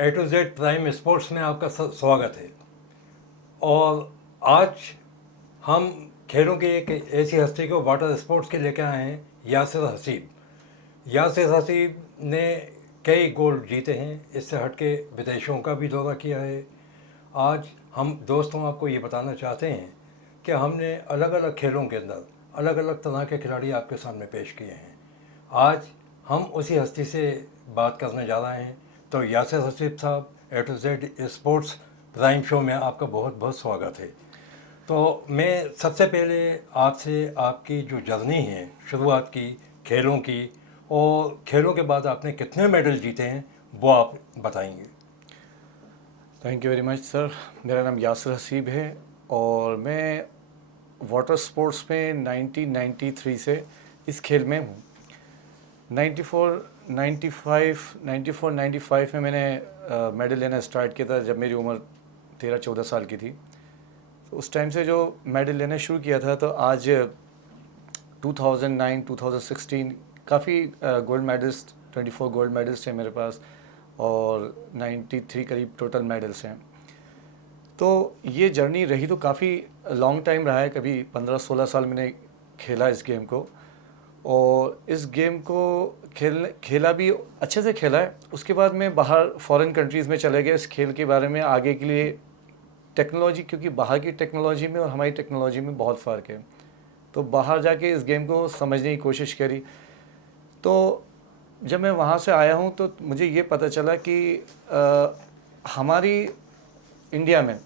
A to Z Prime Sports में आपका स्वागत है। और आज हम खेलों की एक ऐसी हस्ती को वाटर स्पोर्ट्स के लेकर आए हैं, यासिर हसीब। यासिर हसीब ने कई गोल्ड जीते हैं, इससे हटके विदेशों का भी दौरा किया है। आज हम दोस्तों आपको ये बताना चाहते हैं कि हमने अलग अलग खेलों के अंदर अलग अलग तरह के खिलाड़ी आपके सामने पेश किए हैं। आज हम उसी हस्ती से बात करने जा रहे हैं। तो यासिर हसीब साहब, A to Z sports prime show में आपका बहुत बहुत स्वागत है। तो मैं सबसे पहले आपसे आपकी जो जर्नी है शुरुआत की खेलों की, और खेलों के बाद आपने कितने मेडल जीते हैं, वो आप बताएंगे। Thank you very much sir. मेरा नाम यासिर हसीब है और मैं वाटर स्पोर्ट्स में 1993 से इस खेल में हूँ। 94 में मैंने मेडल लेना स्टार्ट किया था जब मेरी उम्र 13-14 साल की थी। तो उस टाइम से जो मेडल लेना शुरू किया था, तो आज 2009-2016 काफ़ी गोल्ड मेडल्स, 24 गोल्ड मेडल्स थे मेरे पास और 93 करीब टोटल मेडल्स हैं। तो ये जर्नी रही तो काफ़ी लॉन्ग टाइम रहा है, कभी 15-16 साल मैंने खेला इस गेम को, और इस गेम को खेला भी अच्छे से खेला है। उसके बाद मैं बाहर फॉरेन कंट्रीज़ में चले गया इस खेल के बारे में आगे के लिए टेक्नोलॉजी, क्योंकि बाहर की टेक्नोलॉजी में और हमारी टेक्नोलॉजी में बहुत फ़र्क है। तो बाहर जाके इस गेम को समझने की कोशिश करी। तो जब मैं वहाँ से आया हूँ तो मुझे ये पता चला कि हमारी इंडिया में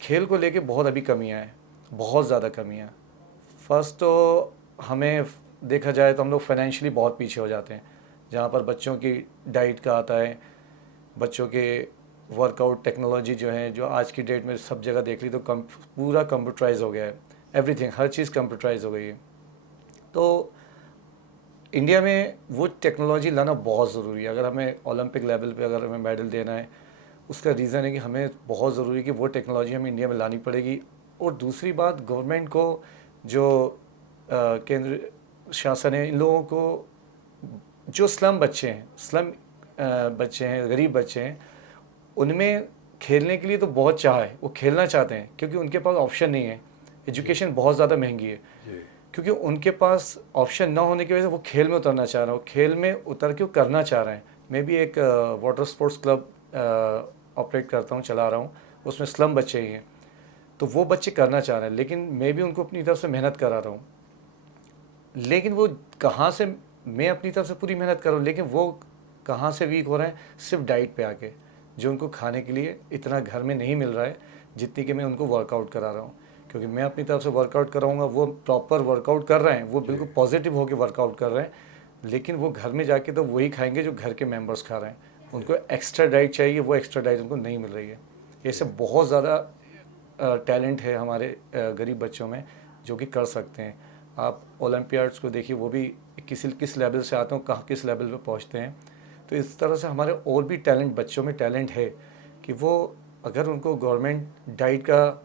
खेल को लेके बहुत अभी कमियाँ हैं, बहुत ज़्यादा कमियाँ। फर्स्ट तो हमें देखा जाए तो हम लोग फाइनेंशियली बहुत पीछे हो जाते हैं। जहाँ पर बच्चों की डाइट का आता है, बच्चों के वर्कआउट टेक्नोलॉजी जो है, जो आज की डेट में सब जगह देख ली तो पूरा कंप्यूटराइज हो गया है। एवरीथिंग, हर चीज़ कंप्यूटराइज हो गई है। तो इंडिया में वो टेक्नोलॉजी लाना बहुत ज़रूरी है। अगर हमें ओलंपिक लेवल पे अगर हमें मेडल देना है, उसका रीज़न है कि हमें बहुत ज़रूरी है कि वो टेक्नोलॉजी हमें इंडिया में लानी पड़ेगी। और दूसरी बात, गवर्नमेंट को, जो केंद्र शासन है, इन लोगों को, जो स्लम बच्चे हैं, गरीब बच्चे हैं, उनमें खेलने के लिए तो बहुत चाह है, वो खेलना चाहते हैं क्योंकि उनके पास ऑप्शन नहीं है। एजुकेशन बहुत ज़्यादा महंगी है, क्योंकि उनके पास ऑप्शन ना होने की वजह से वो खेल में उतरना चाह रहे हैं, खेल में उतर के वो करना चाह रहे हैं। मैं भी एक वाटर स्पोर्ट्स क्लब ऑपरेट करता हूँ, चला रहा हूँ, उसमें स्लम बच्चे ही हैं। तो वो बच्चे करना चाह रहे हैं, लेकिन मैं भी उनको अपनी तरफ से मेहनत करा रहा हूँ। लेकिन वो कहाँ से, मैं अपनी तरफ से पूरी मेहनत कर रहा हूँ, लेकिन वो कहाँ से वीक हो रहे हैं, सिर्फ डाइट पे आके, जो उनको खाने के लिए इतना घर में नहीं मिल रहा है जितनी कि मैं उनको वर्कआउट करा रहा हूँ। क्योंकि मैं अपनी तरफ से वर्कआउट कराऊंगा, वो प्रॉपर वर्कआउट कर रहे हैं, वो बिल्कुल पॉजिटिव होकर वर्कआउट कर रहे हैं, लेकिन वो घर में जाके तो वही खाएंगे जो घर के मेंबर्स खा रहे हैं। उनको एक्स्ट्रा डाइट चाहिए, वो एक्स्ट्रा डाइट उनको नहीं मिल रही है। ऐसे बहुत ज़्यादा टैलेंट है हमारे गरीब बच्चों में जो कि कर सकते हैं। आप ओलंपियाड्स को देखिए, वो भी किस लेवल से आते हैं, कहाँ किस लेवल पे पहुँचते हैं। तो इस तरह से हमारे और भी टैलेंट, बच्चों में टैलेंट है कि वो, अगर उनको गवर्नमेंट डाइट का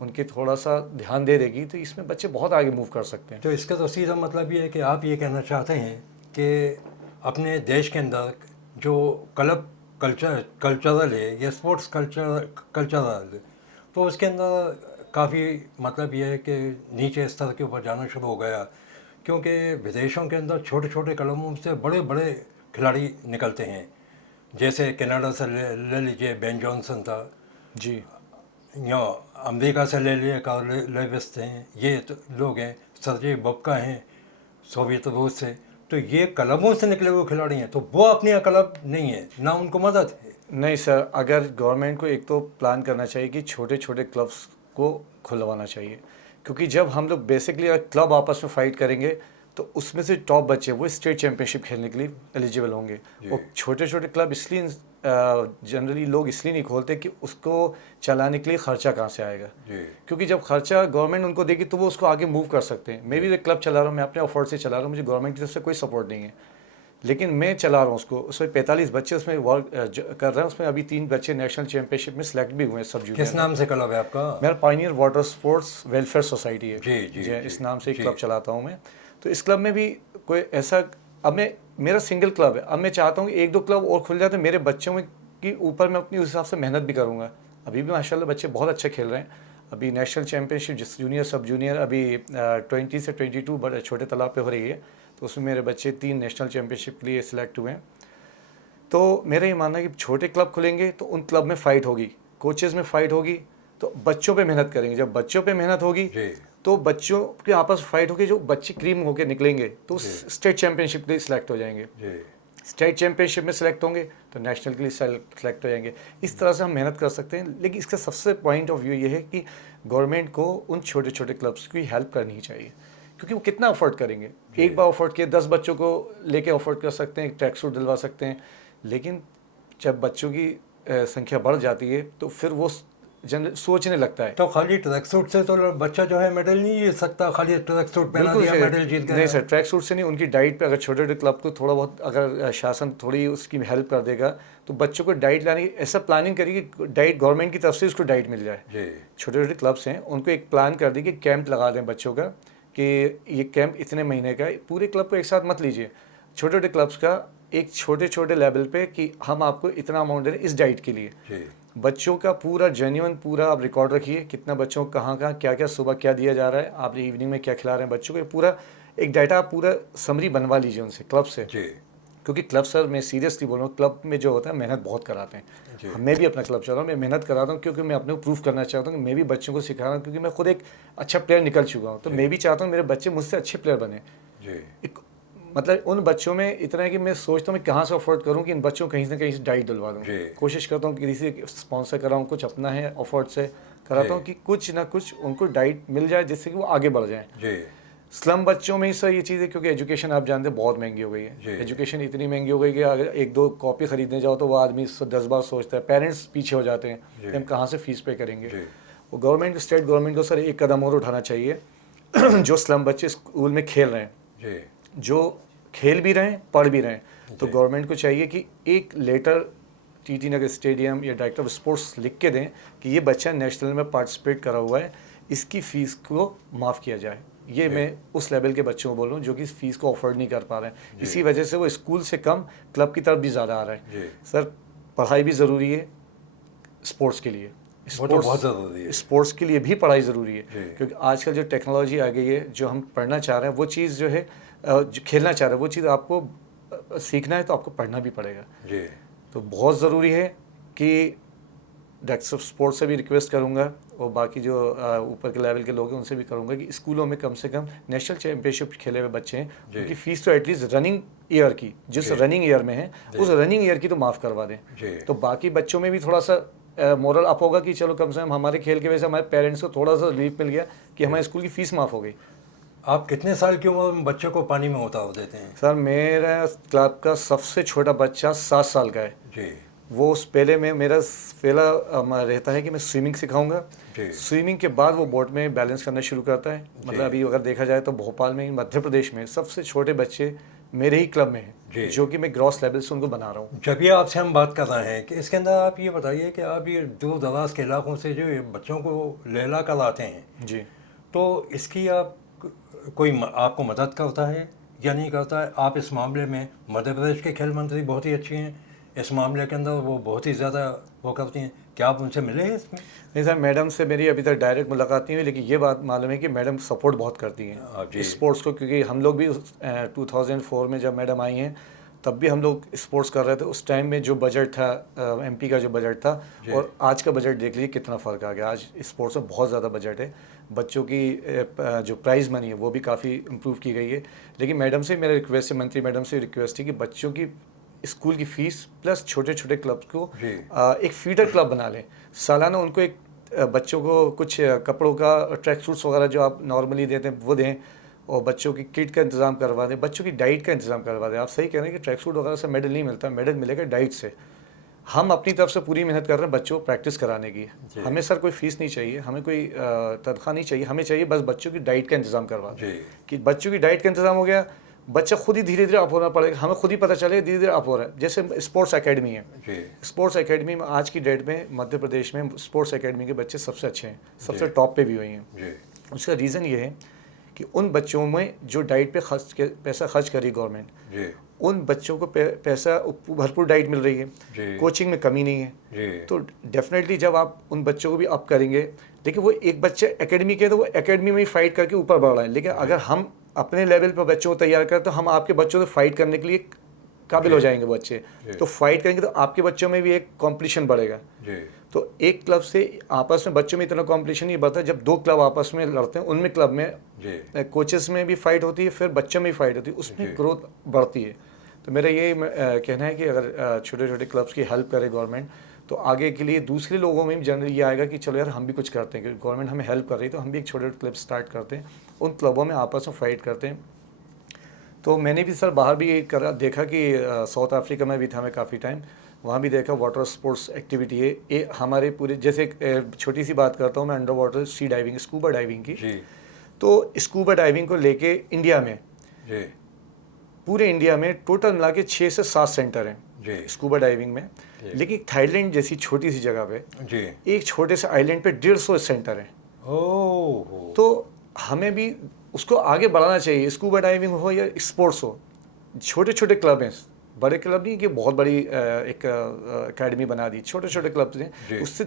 उनके थोड़ा सा ध्यान दे देगी तो इसमें बच्चे बहुत आगे मूव कर सकते हैं। तो इसका तो सीधा मतलब ये है कि आप ये कहना चाहते हैं कि अपने देश के अंदर जो क्लब कल्चरल है या स्पोर्ट्स कल्चरल, तो उसके अंदर काफ़ी मतलब ये है कि नीचे स्तर के ऊपर जाना शुरू हो गया, क्योंकि विदेशों के अंदर छोटे छोटे क्लबों से बड़े बड़े खिलाड़ी निकलते हैं। जैसे कनाडा से ले लीजिए, बेन जॉनसन था जी, या अमेरिका से ले लिए कार्ल लेविस थे, ये तो लोग हैं, सर्जेई बब्का हैं सोवियत रूस से। तो ये क्लबों से निकले हुए खिलाड़ी हैं, तो वो अपनी क्लब नहीं है ना, उनको मदद है। नहीं सर, अगर गवर्नमेंट को एक तो प्लान करना चाहिए कि छोटे छोटे क्लब्स को खुलवाना चाहिए, क्योंकि जब हम लोग बेसिकली अगर क्लब आपस में फाइट करेंगे तो उसमें से टॉप बच्चे वो स्टेट चैंपियनशिप खेलने के लिए एलिजिबल होंगे। और छोटे छोटे क्लब इसलिए जनरली लोग इसलिए नहीं खोलते कि उसको चलाने के लिए ख़र्चा कहाँ से आएगा, क्योंकि जब खर्चा गवर्नमेंट उनको देगी तो वो उसको आगे मूव कर सकते हैं। मैं भी एक क्लब चला रहा हूँ, मैं अपने अफोर्ड से चला रहा हूँ, मुझे गवर्नमेंट की तरफ से कोई सपोर्ट नहीं है, लेकिन मैं चला रहा हूँ उसको। उसमें 45 बच्चे उसमें वर्क कर रहे हैं। उसमें अभी 3 बच्चे नेशनल चैंपियनशिप में सेलेक्ट भी हुए हैं, सब जूनियर। किस नाम से क्लब है आपका? मेरा Pioneer water sports welfare society है जी जी जी, जी, इस नाम से एक जी। क्लब चलाता हूँ मैं। तो इस क्लब में भी कोई ऐसा, अब मैं, मेरा सिंगल क्लब है, अब मैं चाहता हूँ कि एक दो क्लब और खुल जाए तो मेरे बच्चों में कि ऊपर मैं अपनी उस हिसाब से मेहनत भी करूँगा। अभी भी माशाल्लाह बच्चे बहुत अच्छे खेल रहे हैं। अभी नेशनल चैम्पियनशिप जिस जूनियर सब जूनियर अभी 20 से 22 बड़े छोटे तालाब पे हो रही है, तो उसमें मेरे बच्चे 3 नेशनल चैम्पियनशिप के लिए सिलेक्ट हुए हैं। तो मेरा ये मानना है कि छोटे क्लब खुलेंगे तो उन क्लब में फ़ाइट होगी, कोचेज़ में फ़ाइट होगी, तो बच्चों पे मेहनत करेंगे। जब बच्चों पे मेहनत होगी जी तो बच्चों के आपस फाइट होगी, जो बच्चे क्रीम होके निकलेंगे तो स्टेट चैम्पियनशिप के लिए सिलेक्ट हो जाएंगे, जी स्टेट चैम्पियनशिप में सेलेक्ट होंगे तो नेशनल के लिए सेलेक्ट हो जाएंगे। इस तरह से हम मेहनत कर सकते हैं। लेकिन इसका सबसे पॉइंट ऑफ व्यू ये है कि गवर्नमेंट को उन छोटे छोटे क्लब्स की हेल्प करनी चाहिए, क्योंकि वो कितना अफोर्ड करेंगे। एक बार अफोर्ड किए 10 बच्चों को लेके अफोर्ड कर सकते हैं, ट्रैक सूट दिलवा सकते हैं। लेकिन जब बच्चों की संख्या बढ़ जाती है तो फिर वो सोचने लगता है। तो खाली ट्रैक सूट से तो बच्चा जो है मेडल नहीं जीत सकता, खाली ट्रैक सूट पहना दिया मेडल जीत गया। नहीं सर, ट्रैक सूट से नहीं, उनकी डाइट पे अगर छोटे छोटे क्लब को थोड़ा बहुत अगर शासन थोड़ी उसकी हेल्प कर देगा तो बच्चों को डाइट लाने की ऐसा प्लानिंग करिए कि डाइट गवर्नमेंट की तरफ से उसको डाइट मिल जाए। छोटे छोटे क्लब्स हैं उनको एक प्लान कर दी कि कैंप लगा दें बच्चों का, कि ये कैंप इतने महीने का है। पूरे क्लब को एक साथ मत लीजिए, छोटे छोटे क्लब्स का एक छोटे छोटे लेवल पे कि हम आपको इतना अमाउंट दे रहे हैं इस डाइट के लिए। बच्चों का पूरा जेन्युइन पूरा आप रिकॉर्ड रखिए, कितना बच्चों को कहाँ कहाँ क्या क्या सुबह क्या दिया जा रहा है, आप इवनिंग में क्या खिला रहे हैं बच्चों को, पूरा एक डाटा आप पूरा समरी बनवा लीजिए उनसे, क्लब से। क्योंकि क्लब सर मैं सीरियसली बोल रहा हूँ, क्लब में जो होता है मेहनत बहुत कराते हैं। मैं भी अपना क्लब चला रहा हूँ, मैं मेहनत कराता हूँ क्योंकि मैं अपने को प्रूफ करना चाहता हूँ कि मैं भी बच्चों को सिखा रहा हूँ, क्योंकि मैं खुद एक अच्छा प्लेयर निकल चुका हूँ। तो मैं भी चाहता हूँ मेरे बच्चे मुझसे अच्छे प्लेयर बने। मतलब उन बच्चों में इतना है कि मैं सोचता हूँ मैं कहाँ से अफोर्ड करूँ कि इन बच्चों को कहीं ना कहीं से डाइट दिलवा दूँ। कोशिश करता हूँ कि किसी से स्पॉन्सर कराऊँ, कुछ अपना है अफोर्ड से कराता हूँ कि कुछ ना कुछ उनको डाइट मिल जाए जिससे कि वो आगे बढ़ जाएँ। स्लम बच्चों में ही सर ये चीज़ है, क्योंकि एजुकेशन आप जानते हैं बहुत महंगी हो गई है। एजुकेशन इतनी महंगी हो गई कि अगर एक दो कॉपी खरीदने जाओ तो वो आदमी 10 बार सोचता है, पेरेंट्स पीछे हो जाते हैं कि हम कहाँ से फीस पे करेंगे। वो गवर्नमेंट स्टेट गवर्नमेंट को सर एक कदम और उठाना चाहिए। जो स्लम बच्चे स्कूल में खेल रहे हैं, जो खेल भी रहे हैं पढ़ भी रहे हैं, तो गवर्नमेंट को चाहिए कि एक लेटर टीटी नगर स्टेडियम या डायरेक्टर ऑफ स्पोर्ट्स लिख के दें कि ये बच्चा नेशनल में पार्टिसिपेट करा हुआ है, इसकी फ़ीस को माफ़ किया जाए। ये मैं उस लेवल के बच्चों को बोल रहा हूँ जो कि इस फीस को अफोर्ड नहीं कर पा रहे हैं। इसी वजह से वो स्कूल से कम क्लब की तरफ भी ज़्यादा आ रहा है। सर पढ़ाई भी ज़रूरी है स्पोर्ट्स के लिए, बहुत ज़रूरी है। स्पोर्ट्स के लिए भी पढ़ाई ज़रूरी है, क्योंकि आजकल जो टेक्नोलॉजी आ गई है, जो हम पढ़ना चाह रहे हैं वो चीज़ जो है, जो खेलना चाह रहे हैं वो चीज़ आपको सीखना है तो आपको पढ़ना भी पड़ेगा। तो बहुत ज़रूरी है कि डायरेक्टर ऑफ स्पोर्ट्स से भी रिक्वेस्ट करूंगा और बाकी जो ऊपर के लेवल के लोग हैं उनसे भी करूंगा कि स्कूलों में कम से कम नेशनल चैंपियनशिप खेले हुए बच्चे हैं, उनकी फ़ीस तो एटलीस्ट रनिंग ईयर की, जिस रनिंग ईयर में है उस रनिंग ईयर की तो माफ़ करवा दें। तो बाकी बच्चों में भी थोड़ा सा मोरल अप होगा कि चलो कम से कम हमारे खेल की वजह से हमारे पेरेंट्स को थोड़ा सा रिलीफ मिल गया कि हमारे स्कूल की फ़ीस माफ़ हो गई। आप कितने साल की उम्र में बच्चों को पानी में उतार देते हैं? सर मेरा क्लब का सबसे छोटा बच्चा 7 साल का है। वो पहले में मेरा पहला रहता है कि मैं स्विमिंग सिखाऊंगा, स्विमिंग के बाद वो बोट में बैलेंस करना शुरू करता है। मतलब अभी अगर देखा जाए तो भोपाल में, मध्य प्रदेश में सबसे छोटे बच्चे मेरे ही क्लब में हैं, जो कि मैं ग्रॉस लेवल से उनको बना रहा हूँ। जब ये आपसे हम बात कर रहे हैं कि इसके अंदर आप ये बताइए कि आप ये दूर दराज के इलाकों से जो बच्चों को लेला कर आते हैं जी, तो इसकी आप कोई आपको मदद करता है या नहीं करता है? आप इस मामले में, मध्य प्रदेश के खेल मंत्री बहुत ही अच्छी हैं इस मामले के अंदर, वो बहुत ही ज़्यादा वो करती हैं, क्या आप उनसे मिले हैं इसमें? नहीं सर, मैडम से मेरी अभी तक डायरेक्ट मुलाकात नहीं हुई, लेकिन ये बात मालूम है कि मैडम सपोर्ट बहुत करती हैं स्पोर्ट्स को, क्योंकि हम लोग भी 2004 में जब मैडम आई हैं तब भी हम लोग स्पोर्ट्स कर रहे थे। उस टाइम में जो बजट था एमपी का जो बजट था और आज का बजट देख लीजिए कितना फ़र्क आ गया। आज स्पोर्ट्स में बहुत ज़्यादा बजट है, बच्चों की जो प्राइज़ मनी है वो भी काफ़ी इम्प्रूव की गई है। लेकिन मैडम से मेरा रिक्वेस्ट है, मंत्री मैडम से रिक्वेस्ट है कि बच्चों की स्कूल की फ़ीस प्लस छोटे छोटे क्लब्स को एक फीडर क्लब बना लें। सालाना उनको एक बच्चों को कुछ कपड़ों का, ट्रैक सूट्स वगैरह जो आप नॉर्मली देते हैं वो दें, और बच्चों की किट का इंतज़ाम करवा दें, बच्चों की डाइट का इंतज़ाम करवा दें। आप सही कह रहे हैं कि ट्रैक सूट वगैरह से मेडल नहीं मिलता, मेडल मिलेगा डाइट से। हम अपनी तरफ से पूरी मेहनत कर रहे हैं बच्चों को प्रैक्टिस कराने की। हमें सर कोई फ़ीस नहीं चाहिए, हमें कोई तनख्वाह नहीं चाहिए, हमें चाहिए बस बच्चों की डाइट का इंतज़ाम करवा दें। कि बच्चों की डाइट का इंतज़ाम हो गया, बच्चा खुद ही धीरे धीरे अप होना पड़ेगा, हमें खुद ही पता चलेगा धीरे धीरे अप हो रहा है। जैसे स्पोर्ट्स एकेडमी है, स्पोर्ट्स एकेडमी में आज की डेट में मध्य प्रदेश में स्पोर्ट्स एकेडमी के बच्चे सबसे अच्छे हैं, सबसे टॉप पे भी हुए हैं। उसका रीज़न ये है कि उन बच्चों में जो डाइट पे पैसा खर्च करी गवर्नमेंट, जी उन बच्चों को पैसा भरपूर डाइट मिल रही है, जी कोचिंग में कमी नहीं है। जी तो डेफिनेटली जब आप उन बच्चों को भी अप करेंगे, देखिए वो एक बच्चे एकेडमी के तो वो एकेडमी में ही फाइट करके ऊपर बढ़ रहे हैं, लेकिन अगर हम अपने लेवल पर बच्चों को तैयार करें तो हम आपके बच्चों से फाइट करने के लिए काबिल हो जाएंगे बच्चे। तो फाइट करेंगे तो आपके बच्चों में भी एक कंपटीशन बढ़ेगा। जी तो एक क्लब से आपस में बच्चों में इतना कंपटीशन नहीं बढ़ता, जब दो क्लब आपस में लड़ते हैं उनमें क्लब में जी कोचेस में भी फाइट होती है, फिर बच्चों में भी फाइट होती है, उसमें ग्रोथ बढ़ती है। तो मेरा ये कहना है कि अगर छोटे छोटे क्लब्स की हेल्प करे गवर्नमेंट, तो आगे के लिए दूसरे लोगों में भी जनरली ये आएगा कि चलो यार हम भी कुछ करते हैं, क्योंकि गवर्नमेंट हमें हेल्प कर रही है तो हम भी एक छोटे छोटे क्लब स्टार्ट करते हैं, उन क्लबों में आपस में फाइट करते हैं। तो मैंने भी सर बाहर भी करा, देखा कि साउथ अफ्रीका में भी था मैं काफ़ी टाइम, वहाँ भी देखा वाटर स्पोर्ट्स एक्टिविटी है ये हमारे पूरे, जैसे छोटी सी बात करता हूँ मैं under water sea diving, scuba diving की। जी तो स्कूबा डाइविंग को लेके इंडिया में, जी पूरे इंडिया में टोटल मिला के 6 से 7 सेंटर हैं जी स्कूबा डाइविंग में। लेकिन थाईलैंड जैसी छोटी सी जगह पे, जी एक छोटे से आइलैंड पे 150 सेंटर हैं। ओह तो हमें भी उसको आगे बढ़ाना चाहिए, स्कूबा डाइविंग हो या स्पोर्ट्स हो। छोटे छोटे क्लब हैं, बड़े क्लब नहीं कि बहुत बड़ी एक एकेडमी बना दी, छोटे छोटे क्लब जी। हैं, उससे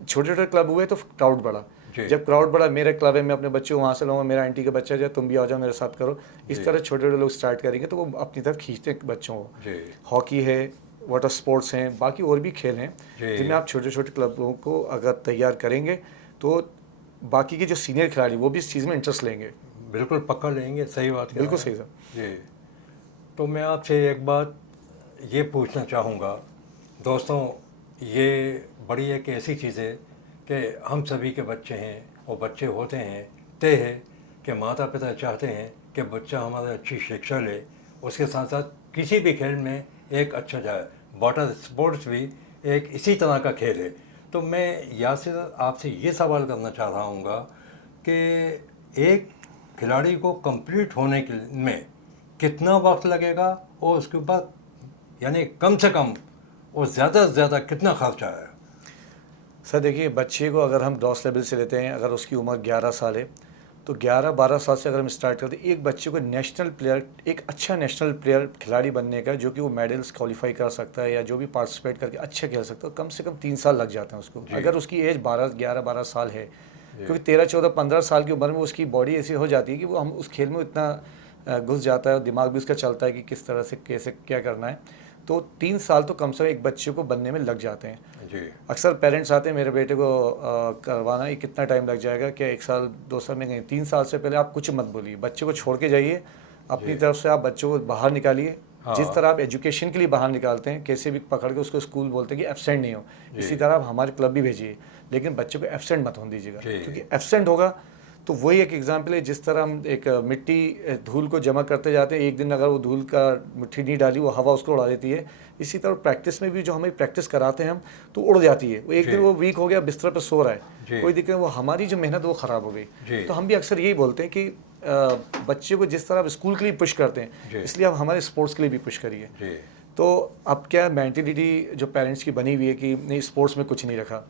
छोटे छोटे क्लब हुए तो क्राउड बढ़ा। जी। जब क्राउड बढ़ा, मेरा क्लब है, मैं अपने बच्चों को वहाँ से लाऊंगा, मेरा आंटी का बच्चा जो है तुम भी आ जाओ मेरे साथ करो, इस जी। तरह छोटे छोटे लोग स्टार्ट करेंगे तो वो अपनी तरफ खींचते हैं बच्चों को। जी हॉकी है, वाटर स्पोर्ट्स हैं, बाकी और भी खेल हैं जी। जिनमें आप छोटे छोटे क्लबों को अगर तैयार करेंगे तो बाकी के जो सीनियर खिलाड़ी वो भी इस चीज़ में इंटरेस्ट लेंगे। बिल्कुल पक्का लेंगे, सही बात कह रहे बिल्कुल हैं। सही सर। जी। तो मैं आपसे एक बात ये पूछना चाहूँगा दोस्तों, ये बड़ी एक ऐसी चीज़ है कि हम सभी के बच्चे हैं और बच्चे होते हैं, तय है कि माता पिता चाहते हैं कि बच्चा हमारा अच्छी शिक्षा ले, उसके साथ साथ किसी भी खेल में एक अच्छा जाए। वाटर स्पोर्ट्स भी एक इसी तरह का खेल है। तो मैं यासिर आपसे ये सवाल करना चाह रहा हूँ कि एक खिलाड़ी को कंप्लीट होने के में कितना वक्त लगेगा और उसके बाद यानी कम से कम और ज़्यादा से ज़्यादा कितना खर्चा है? सर देखिए, बच्चे को अगर हम ग्रॉस लेवल से लेते हैं, अगर उसकी उम्र 11 साल है तो 11-12 साल से अगर हम स्टार्ट करते हैं, एक बच्चे को नेशनल प्लेयर, एक अच्छा नेशनल प्लेयर खिलाड़ी बनने का, जो कि वो मेडल्स क्वालिफाई कर सकता है या जो भी पार्टिसिपेट करके अच्छा खेल सकता है, कम से कम 3 साल लग जाते हैं उसको, अगर उसकी एज 11-12 साल है। क्योंकि 13-14-15 साल की उम्र में उसकी बॉडी ऐसी हो जाती है कि वो हम उस खेल में इतना घुस जाता है और दिमाग भी उसका चलता है कि किस तरह से कैसे क्या करना है। तो 3 साल तो कम से कम एक बच्चे को बनने में लग जाते हैं। जी अक्सर पेरेंट्स आते हैं मेरे बेटे को करवाना, ये कितना टाइम लग जाएगा, क्या 1 साल 2 साल में? कहीं 3 साल से पहले आप कुछ मत बोलिए, बच्चे को छोड़ के जाइए, अपनी तरफ से आप बच्चों को बाहर निकालिए। जिस तरह आप एजुकेशन के लिए बाहर निकालते हैं, कैसे भी पकड़ के उसको स्कूल बोलते हैं कि एब्सेंट नहीं हो, इसी तरह आप हमारे क्लब भी भेजिए, लेकिन बच्चे को एब्सेंट मत होने दीजिएगा, क्योंकि एब्सेंट होगा तो वही एक एग्जाम्पल है, जिस तरह हम एक मिट्टी धूल को जमा करते जाते हैं, एक दिन अगर वो धूल का मिट्टी नहीं डाली, वो हवा उसको उड़ा देती है। इसी तरह प्रैक्टिस में भी जो हमें प्रैक्टिस कराते हैं हम, तो उड़ जाती है वो, एक दिन वो वीक हो गया, बिस्तर पर सो रहा है, कोई दिक्कत, वो हमारी जो मेहनत वो ख़राब हो गई। तो हम भी अक्सर यही बोलते हैं कि बच्चे को जिस तरह आप स्कूल के लिए पुश करते हैं, इसलिए आप हमारे स्पोर्ट्स के लिए भी पुश करिए। तो अब क्या मेंटेलिटी जो पेरेंट्स की बनी हुई है कि नहीं स्पोर्ट्स में कुछ नहीं रखा,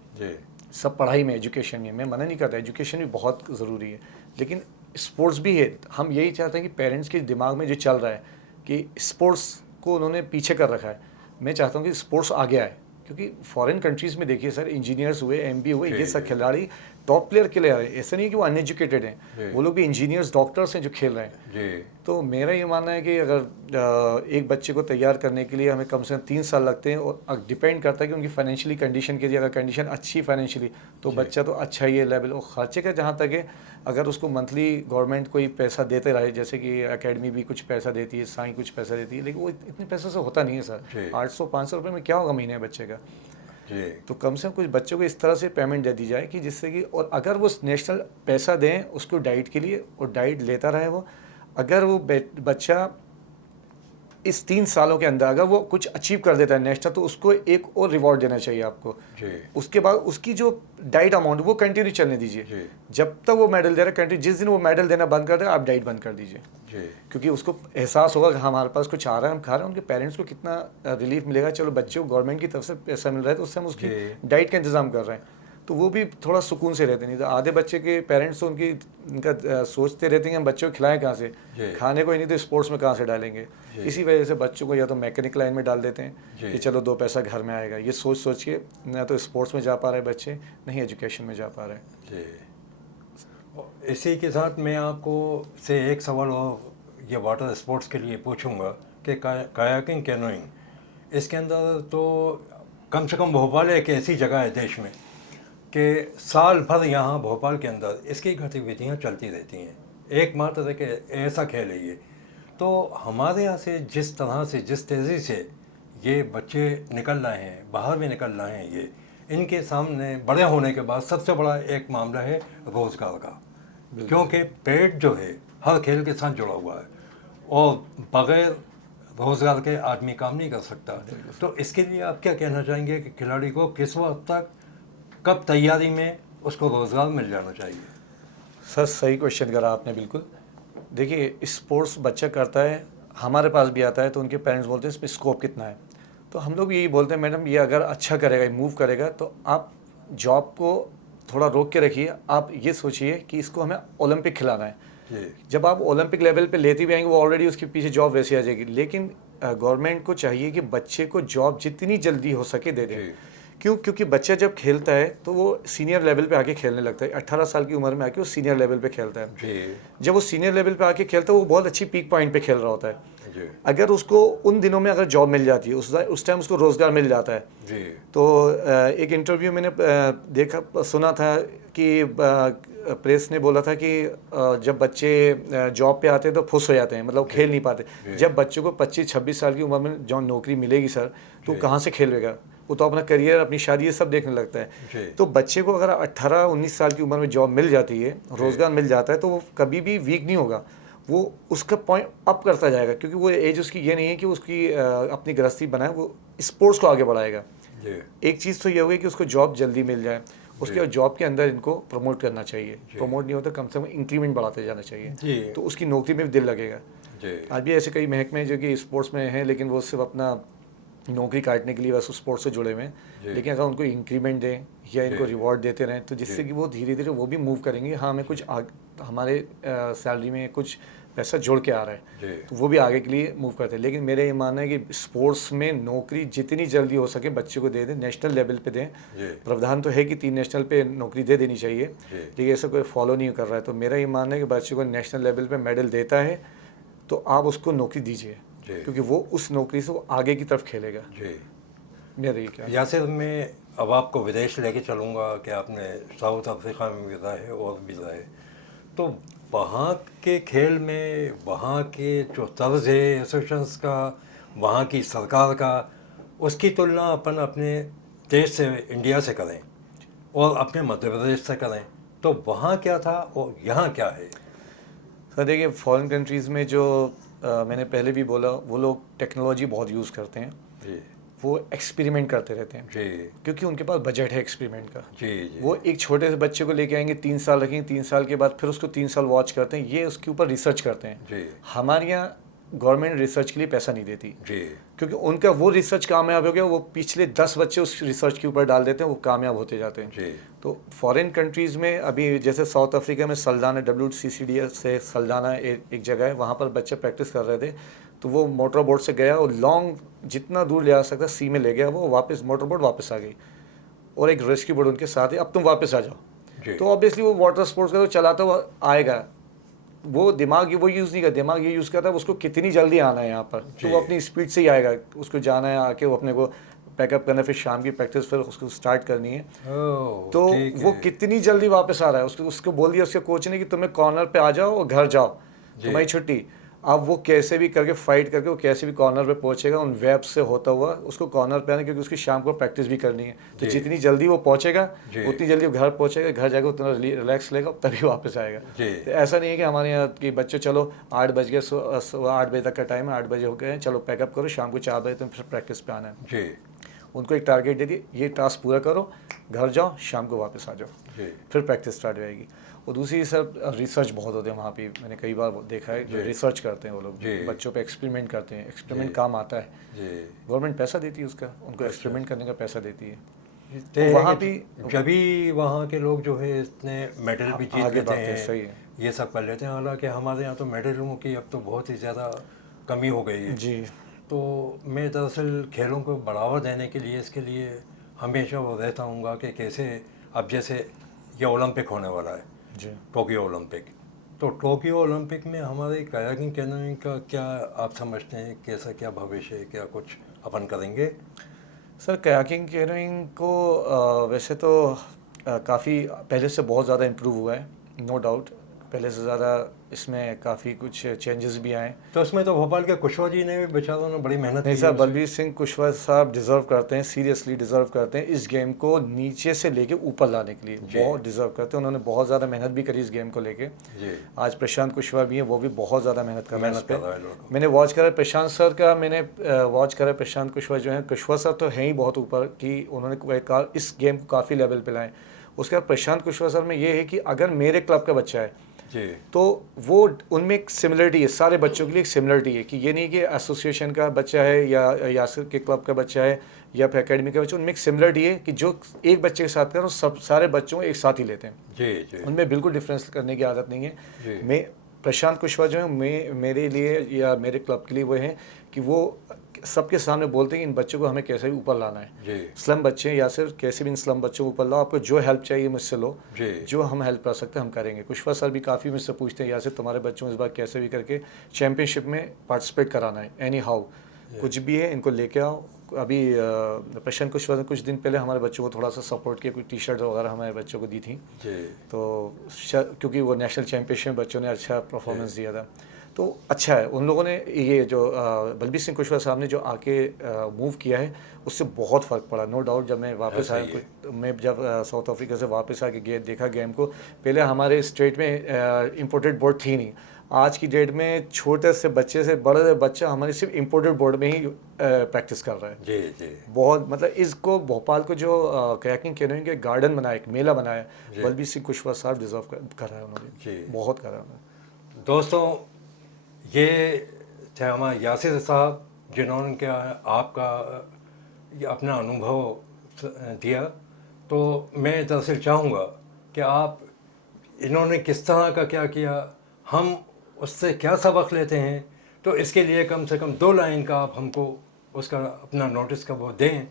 सब पढ़ाई में, एजुकेशन में, मैं मना नहीं करता, एजुकेशन भी बहुत ज़रूरी है, लेकिन स्पोर्ट्स भी है। हम यही चाहते हैं कि पेरेंट्स के दिमाग में जो चल रहा है कि स्पोर्ट्स को उन्होंने पीछे कर रखा है, मैं चाहता हूँ कि स्पोर्ट्स आगे आए। क्योंकि फॉरेन कंट्रीज़ में देखिए सर, इंजीनियर्स हुए, MBA हुए, ये सब खिलाड़ी टॉप प्लेयर के लिए आ रहे हैं। ऐसा नहीं है कि वो अनएजुकेटेड हैं, वो लोग भी इंजीनियर्स, डॉक्टर्स हैं जो खेल रहे हैं। तो मेरा ये मानना है कि अगर एक बच्चे को तैयार करने के लिए हमें कम से कम 3 साल लगते हैं, और डिपेंड करता है कि उनकी फाइनेंशियली कंडीशन के लिए, अगर कंडीशन अच्छी फाइनेंशियली तो बच्चा तो अच्छा ही है लेवल। और खर्चे का जहाँ तक है, अगर उसको मंथली गवर्नमेंट कोई पैसा देते रहे, जैसे कि एकेडमी भी कुछ पैसा देती है, साई कुछ पैसा देती है, लेकिन वो इतने पैसे से होता नहीं है सर। 800-500 रुपये में क्या होगा महीने बच्चे का? तो कम से कम कुछ बच्चों को इस तरह से पेमेंट दे दी जाए कि जिससे कि, और अगर वो नेशनल पैसा दें उसको डाइट के लिए, और डाइट लेता रहे वो, अगर वो बच्चा इस 3 सालों के अंदर अगर वो कुछ अचीव कर देता है नेशनल, तो उसको एक और रिवॉर्ड देना चाहिए आपको। उसके बाद उसकी जो डाइट अमाउंट वो कंटिन्यू चलने दीजिए, जब तक वो मेडल दे रहा है कंटिन्यू। जिस दिन वो मेडल देना बंद कर दे, आप डाइट बंद कर दीजिए, क्योंकि उसको एहसास होगा कि हमारे पास कुछ आ रहा है, हम खा रहे हैं। उनके पेरेंट्स को कितना रिलीफ मिलेगा, चलो बच्चे को गवर्नमेंट की तरफ से पैसा मिल रहा है तो उससे हम उसकी डाइट का इंतजाम कर रहे हैं। तो वो भी थोड़ा सुकून से रहते। नहीं तो आधे बच्चे के पेरेंट्स तो इनका सोचते रहते हैं हम बच्चों को खिलाएं कहाँ से, जी। खाने को ही नहीं तो स्पोर्ट्स में कहाँ से डालेंगे। जी। इसी वजह से बच्चों को या तो मैकेनिक लाइन में डाल देते हैं जी। कि चलो 2 पैसा घर में आएगा, ये सोच सोच के ना तो स्पोर्ट्स में जा पा रहे बच्चे, नहीं एजुकेशन में जा पा रहे। जी। इसी के साथ मैं आपको से एक सवाल और ये वाटर स्पोर्ट्स के लिए पूछूंगा कि कायाकिंग कैनोइंग इसके अंदर तो कम से कम भोपाल एक ऐसी जगह है देश में कि साल भर यहाँ भोपाल के अंदर इसकी गतिविधियाँ चलती रहती हैं। एकमात्र एक ऐसा खेल है ये। तो हमारे यहाँ से जिस तरह से जिस तेज़ी से ये बच्चे निकल रहे हैं, बाहर भी निकल रहे हैं, ये इनके सामने बड़े होने के बाद सबसे बड़ा एक मामला है रोज़गार का, क्योंकि पेट जो है हर खेल के साथ जुड़ा हुआ है और बग़ैर रोज़गार के आदमी काम नहीं कर सकता। तो इसके लिए आप क्या कहना चाहेंगे कि खिलाड़ी को किस वक्त तक, कब तैयारी में उसको रोज़गार मिल जाना चाहिए? सर सही क्वेश्चन करा आपने बिल्कुल। देखिए स्पोर्ट्स बच्चा करता है, हमारे पास भी आता है तो उनके पेरेंट्स बोलते हैं इसमें स्कोप कितना है, तो हम लोग यही बोलते हैं मैडम ये अगर अच्छा करेगा, मूव करेगा तो आप जॉब को थोड़ा रोक के रखिए, आप ये सोचिए कि इसको हमें ओलंपिक खिलाना है। जब आप ओलंपिक लेवल पे लेते भी आएंगे वो ऑलरेडी उसके पीछे जॉब वैसे आ जाएगी। लेकिन गवर्नमेंट को चाहिए कि बच्चे को जॉब जितनी जल्दी हो सके दे दें। क्यों? क्योंकि बच्चा जब खेलता है तो वो सीनियर लेवल पे आके खेलने लगता है। 18 साल की उम्र में आके वो सीनियर लेवल पे खेलता है। जब वो सीनियर लेवल पे आके खेलता है वो बहुत अच्छी पीक पॉइंट पे खेल रहा होता है। अगर उसको उन दिनों में अगर जॉब मिल जाती है, उस टाइम उसको रोज़गार मिल जाता है। तो एक इंटरव्यू मैंने देखा सुना था कि प्रेस ने बोला था कि जब बच्चे जॉब पे आते हैं तो फुस हो जाते हैं, मतलब खेल नहीं पाते। जब बच्चों को 25-26 साल की उम्र में जो नौकरी मिलेगी सर, तो कहाँ से खेलेगा? वो तो अपना करियर, अपनी शादी ये सब देखने लगता है। तो बच्चे को अगर 18-19 साल की उम्र में जॉब मिल जाती है, रोज़गार मिल जाता है, तो वो कभी भी वीक नहीं होगा, वो उसका पॉइंट अप करता जाएगा। क्योंकि वो एज उसकी ये नहीं है कि उसकी अपनी गृहस्थी बनाए, वो स्पोर्ट्स को आगे बढ़ाएगा। एक चीज़ तो ये होगी कि उसको जॉब जल्दी मिल जाए, उसके जॉब के अंदर इनको प्रमोट करना चाहिए। प्रमोट नहीं होता, कम से कम इंक्रीमेंट बढ़ाते जाना चाहिए, तो उसकी नौकरी में भी दिल लगेगा। आज भी ऐसे कई महकमे हैं जो कि स्पोर्ट्स में हैं, लेकिन वो सिर्फ अपना नौकरी काटने के लिए बस स्पोर्ट्स से जुड़े हुए हैं। लेकिन अगर उनको इंक्रीमेंट दें या इनको रिवॉर्ड देते रहें तो जिससे कि वो धीरे धीरे वो भी मूव करेंगे। हाँ, हमें कुछ हमारे सैलरी में कुछ पैसा जुड़ के आ रहा है, तो वो भी आगे के लिए मूव करते हैं। लेकिन मेरा ये मानना है कि स्पोर्ट्स में नौकरी जितनी जल्दी हो सके बच्चे को दे दें, नेशनल लेवल पे दें। प्रावधान तो है कि 3 नेशनल पे नौकरी दे देनी चाहिए, लेकिन ऐसा कोई फॉलो नहीं कर रहा है। तो मेरा ये मानना है कि बच्चे को नेशनल लेवल पे मेडल देता है तो आप उसको नौकरी दीजिए, क्योंकि वो उस नौकरी से वो आगे की तरफ खेलेगा। मेरा ये क्या यासिर, मैं अब आपको विदेश लेके चलूँगा कि आपने साउथ अफ्रीका में भी रहे और भी रहे, तो वहाँ के खेल में वहाँ के जो तर्ज है एसोसिएशंस का, वहाँ की सरकार का, उसकी तुलना अपन अपने देश से, इंडिया से करें और अपने मध्य प्रदेश से करें, तो वहाँ क्या था और यहाँ क्या है? सर देखिए, फॉरेन कंट्रीज़ में जो मैंने पहले भी बोला, वो लोग टेक्नोलॉजी बहुत यूज़ करते हैं। वो एक्सपेरिमेंट करते रहते हैं क्योंकि उनके पास बजट है एक्सपेरिमेंट का। वो एक छोटे से बच्चे को लेके आएंगे, 3 साल रखेंगे, 3 साल के बाद फिर उसको 3 साल वॉच करते हैं, ये उसके ऊपर रिसर्च करते हैं। हमारे यहाँ गवर्नमेंट रिसर्च के लिए पैसा नहीं देती, क्योंकि उनका वो रिसर्च कामयाब हो गया, वो पिछले 10 बच्चे उस रिसर्च के ऊपर डाल देते हैं, वो कामयाब होते जाते हैं। तो फॉरेन कंट्रीज़ में अभी जैसे साउथ अफ्रीका में सल्दाना, WCCDS से सल्दाना एक जगह है, वहाँ पर बच्चे प्रैक्टिस कर रहे थे। तो वो मोटर बोट से गया और लॉन्ग जितना दूर ले आ सकता सी में ले गया, वो वापस मोटर बोट वापस आ गई और एक रेस्क्यू बोट उनके साथ है, अब तुम वापस आ जाओ। तो ऑब्वियसली वो वाटर स्पोर्ट्स का तो चलाता हुआ आएगा, वो दिमाग वो यूज़ नहीं करता, दिमाग ये यूज़ करता है उसको कितनी जल्दी आना है यहाँ पर, तो वो अपनी स्पीड से ही आएगा, उसको जाना है, आके वो अपने को पैकअप करना है, फिर शाम की प्रैक्टिस फिर उसको स्टार्ट करनी है। तो वो कितनी जल्दी वापस आ रहा है, उसको बोल दिया उसके कोच ने कि तुम्हें कॉर्नर पे आ जाओ और घर जाओ, तुम्हारी छुट्टी। अब वो कैसे भी करके फाइट करके वो कैसे भी कॉर्नर पे पहुंचेगा, उन वेब से होता हुआ उसको कॉर्नर पे आना, क्योंकि उसकी शाम को प्रैक्टिस भी करनी है। तो जितनी जल्दी वो पहुंचेगा उतनी जल्दी वो घर पहुंचेगा, घर जाकर उतना रिलैक्स लेगा, तभी वापस आएगा। तो ऐसा नहीं है कि हमारे यहाँ के बच्चे चलो 8 बज गए, 8 बजे तक का टाइम है, 8 बजे हो गए, चलो पैकअप करो, शाम को 4 बजे तुम फिर प्रैक्टिस पे आना है। उनको एक टारगेट दे दिए, ये टास्क पूरा करो, घर जाओ, शाम को वापस आ जाओ, फिर प्रैक्टिस स्टार्ट हो जाएगी। और दूसरी सब रिसर्च बहुत होते हैं वहाँ पे, मैंने कई बार देखा है, जो रिसर्च करते हैं वो लोग, बच्चों पे एक्सपेरिमेंट करते हैं, एक्सपेरिमेंट काम आता है, गवर्नमेंट पैसा देती है उसका, उनको एक्सपेरिमेंट करने का पैसा देती है। तो है वहाँ कि भी जब भी वहाँ के लोग जो है इतने मेडल भी जीत आगे लेते बढ़ते हैं, हैं, सही है। ये सब कर लेते हैं। हालांकि हमारे यहाँ तो मेडलों की अब तो बहुत ही ज़्यादा कमी हो गई है। जी। तो मैं दरअसल खेलों को बढ़ावा देने के लिए, इसके लिए हमेशा वो रहता हूँगा कि कैसे, अब जैसे ये ओलंपिक होने वाला है, जी। Tokyo Olympic. तो टोक्यो ओलंपिक में हमारे कायाकिंग कैनोइंग का क्या आप समझते हैं, कैसा क्या भविष्य है, क्या कुछ अपन करेंगे? सर कयाकिंग कैनोइंग को वैसे तो काफ़ी पहले से बहुत ज़्यादा इम्प्रूव हुआ है, नो डाउट। पहले से ज़्यादा इसमें काफ़ी कुछ चेंजेस भी आए। तो उसमें तो भोपाल के कुशवा जी ने भी बेचारों ने बड़ी मेहनत नहीं की है सर, उसमें। बलबीर सिंह कुशवाहा साहब डिज़र्व करते हैं, सीरियसली डिज़र्व करते हैं इस गेम को नीचे से लेके ऊपर लाने के लिए। जी। बहुत डिज़र्व करते हैं, उन्होंने बहुत ज़्यादा मेहनत भी करी इस गेम को लेके। जी, आज प्रशांत कुशवाहा भी हैं, वो भी बहुत ज़्यादा मेहनत कर रहे हैं इस मेहनत कर पे। रहा है लोग। मैंने वॉच करा प्रशांत सर का, मैंने वॉच करा प्रशांत कुशवाहा जो हैं, कुशवाहा सर तो हैं ही बहुत ऊपर कि उन्होंने इस गेम को काफ़ी लेवल पे लाए। उसके बाद प्रशांत कुशवाहा सर में ये है कि अगर मेरे क्लब का बच्चा है जी, तो वो उनमें एक सिमिलरिटी है, सारे बच्चों के लिए एक सिमिलरिटी है कि ये नहीं कि एसोसिएशन का बच्चा है या यासिर के क्लब का बच्चा है या फिर एकेडमी का बच्चा, उनमें एक सिमिलरिटी है कि जो एक बच्चे के साथ करें वो सब सारे बच्चों को एक साथ ही लेते हैं। जी, जी, उनमें बिल्कुल डिफरेंस करने की आदत नहीं है। जी, मैं प्रशांत कुशवाहा जो है मेरे लिए या मेरे क्लब के लिए वो हैं कि वो सबके सामने बोलते हैं कि इन बच्चों को हमें कैसे भी ऊपर लाना है। जी, स्लम बच्चे हैं या सिर्फ कैसे भी इन स्लम बच्चों को ऊपर लाओ, आपको जो हेल्प चाहिए मुझसे लो, जी, जो हम हेल्प कर सकते हैं हम करेंगे। कुशवाहा सर भी काफ़ी मुझसे पूछते हैं यासिर तुम्हारे बच्चों को इस बार कैसे भी करके चैम्पियनशिप में पार्टिसिपेट कराना है, एनी हाउ कुछ भी है इनको लेके आओ। अभी प्रशांत कुशवाहा ने कुछ दिन पहले हमारे बच्चों को थोड़ा सा सपोर्ट किया, कुछ टी शर्ट वगैरह हमारे बच्चों को दी थी। जी, तो क्योंकि वो नेशनल चैम्पियनशिप में बच्चों ने अच्छा परफॉर्मेंस दिया था, तो अच्छा है उन लोगों ने ये जो बलबीर सिंह कुशवाहा साहब ने जो आके मूव किया है उससे बहुत फ़र्क पड़ा, नो डाउट। जब मैं वापस आया सही है। मैं जब साउथ अफ्रीका से वापस आके देखा गेम को, पहले हमारे स्टेट में इम्पोर्टेड बोर्ड थी नहीं। आज की डेट में छोटे से बच्चे से बड़े बच्चा हमारे सिर्फ इम्पोर्टेड बोर्ड में ही प्रैक्टिस कर रहा है। जी, जी, बहुत मतलब इसको भोपाल को जो कयाकिंग कैनोइंग के गार्डन बनाया, एक मेला बनाया, जी। बलबीर सिंह कुशवाहा साहब डिजर्व कर रहा है उन्होंने, जी। बहुत करा है उन्होंने। दोस्तों, ये थे हमारे यासिर साहब, जिन्होंने क्या है आपका ये अपना अनुभव दिया। तो मैं दरअसल चाहूँगा कि आप, इन्होंने किस तरह का क्या किया, हम उससे क्या सबक लेते हैं, तो इसके लिए कम से कम 2 लाइन का आप हमको उसका अपना नोटिस का वो दें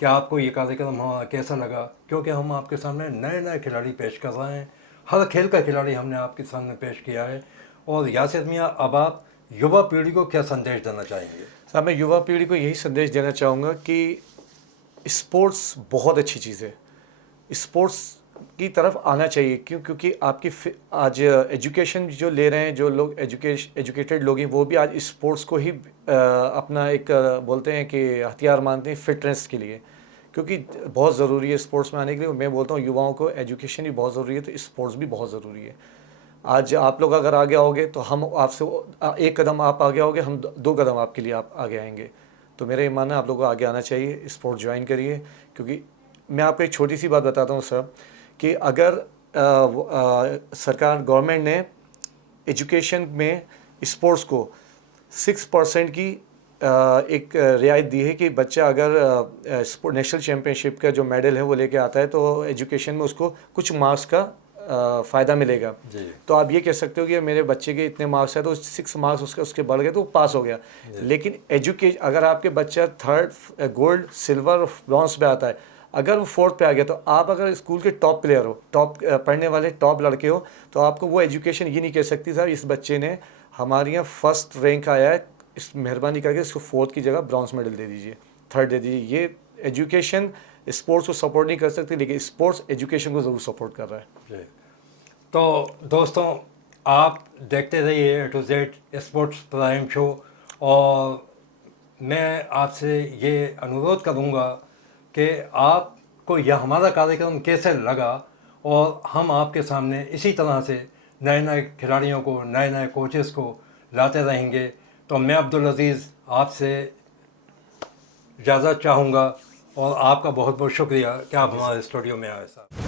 कि आपको ये कार्यक्रम हमारा कैसा लगा। क्योंकि हम आपके सामने नए नए खिलाड़ी पेश कर रहे हैं, हर खेल का खिलाड़ी हमने आपके सामने पेश किया है। और यासिर मियाँ, अब आप युवा पीढ़ी को क्या संदेश देना चाहेंगे? साहब मैं युवा पीढ़ी को यही संदेश देना चाहूँगा कि स्पोर्ट्स बहुत अच्छी चीज़ है, स्पोर्ट्स की तरफ आना चाहिए। क्योंकि आपकी आज एजुकेशन जो ले रहे हैं जो लोग एजुकेटेड लोग हैं, वो भी आज स्पोर्ट्स को ही अपना एक बोलते हैं कि हथियार मानते हैं फिटनेस के लिए, क्योंकि बहुत ज़रूरी है स्पोर्ट्स में आने के लिए। मैं बोलता हूँ युवाओं को एजुकेशन भी बहुत ज़रूरी है, तो स्पोर्ट्स भी बहुत ज़रूरी है। आज आप लोग अगर आगे आओगे तो हम आपसे एक कदम आप आगे आओगे, हम 2 कदम आपके लिए आप आगे आएंगे। तो मेरा ये मानना है आप लोगों को आगे आना चाहिए, स्पोर्ट ज्वाइन करिए। क्योंकि मैं आपको एक छोटी सी बात बताता हूँ सर, कि अगर सरकार गवर्नमेंट ने एजुकेशन में स्पोर्ट्स को 6% की एक रियायत दी है कि बच्चा अगर नेशनल चैम्पियनशिप का जो मेडल है वो लेके आता है तो एजुकेशन में उसको कुछ मार्क्स का फ़ायदा मिलेगा। जी। तो आप ये कह सकते हो कि मेरे बच्चे के इतने मार्क्स है तो 6 मार्क्स उसके बढ़ गए तो वो पास हो गया। लेकिन अगर आपके बच्चा 3rd गोल्ड सिल्वर ब्रॉन्ज पे आता है, अगर वो 4th पे आ गया, तो आप अगर स्कूल के टॉप प्लेयर हो, टॉप पढ़ने वाले टॉप लड़के हो, तो आपको वो एजुकेशन ये नहीं कह सकती साहब इस बच्चे ने हमारे यहाँ 1st रैंक आया है, इस मेहरबानी करके इसको 4th की जगह ब्रॉन्ज मेडल दे दीजिए, 3rd दे दीजिए। ये एजुकेशन स्पोर्ट्स को सपोर्ट नहीं कर सकती, लेकिन स्पोर्ट्स एजुकेशन को ज़रूर सपोर्ट कर रहा है। जी। तो दोस्तों, आप देखते रहिए A to Z sports prime show. और मैं आपसे ये अनुरोध करूँगा कि आपको यह हमारा कार्यक्रम कैसे लगा, और हम आपके सामने इसी तरह से नए नए खिलाड़ियों को, नए नए कोचेस को लाते रहेंगे। तो मैं अब्दुल अजीज़ आपसे इजाज़त चाहूँगा, और आपका बहुत बहुत शुक्रिया कि आप हमारे स्टूडियो में आए साहब।